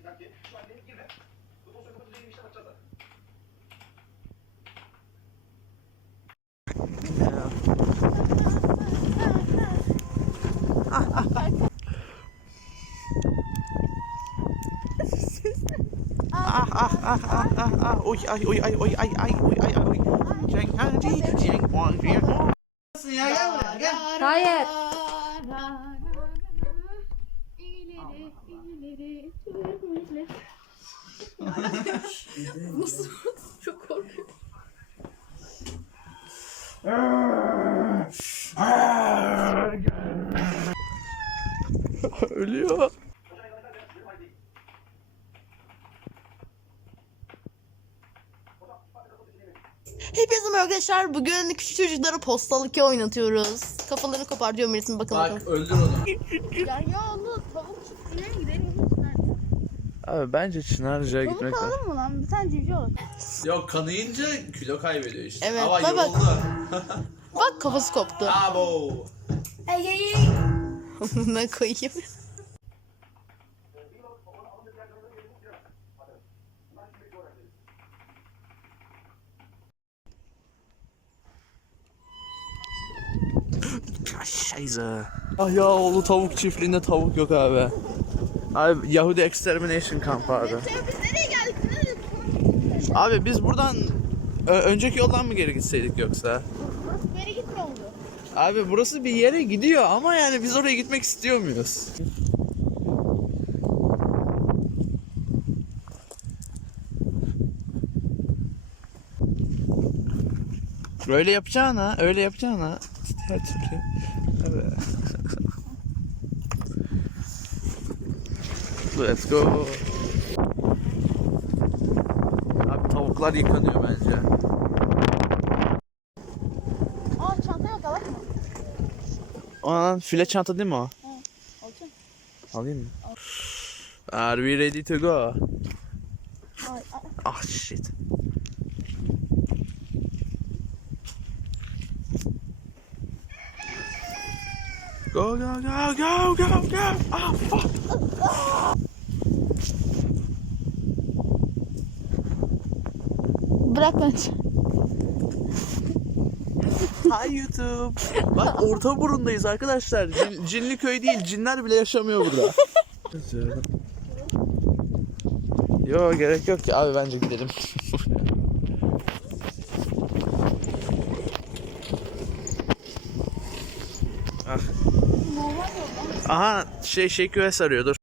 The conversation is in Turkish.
Ah ah ah ah ah ah oy ay oy ay oy ay ay oy ay oy. Cenk hadi cenk wan cenk. Ya gel buraya. Çok korkuyorum. Ölüyor. Hepinize merhaba arkadaşlar. Bugün küçük çocuklara postalı iki oynatıyoruz. Kafalarını kopartıyor birisini bakın Bak bakalım. öldür onu. Ya ya onu çiftliğine gidelim. Abi bence Çınarca'ya Tavuk gitmek lazım. mı lan? Bir tane civciv olur. Yok kanayınca kilo kaybediyor işte. Evet, Ama bak bak. yoruldu. Bak kafası koptu. Abo. ne koyayım? Scheiße. Ah ya oğlu tavuk çiftliğinde tavuk yok abi. Abi Yahudi extermination kampı abi. biz nereye geldik? Abi biz buradan ö- önceki yoldan mı geri gitseydik yoksa? Geri gitme oldu. Abi burası bir yere gidiyor ama yani biz oraya gitmek istiyor muyuz? Öyle yapacağına, öyle yapacağına. Her türlü. Evet. Let's go. Abi tavuklar yıkanıyor bence. Aa çanta yok alak mı? Anan file çanta değil mi o? Alacağım. Alayım mı? Are we ready to go? Ay, ay. Ah shit. Go go go go go go! Ah fuck! Bırak bence. Hi YouTube. Bak orta burundayız arkadaşlar. Cin, cinli köy değil. Cinler bile yaşamıyor burada. Yo gerek yok ki abi bence gidelim. ah. Aha şey şey QS arıyor dur.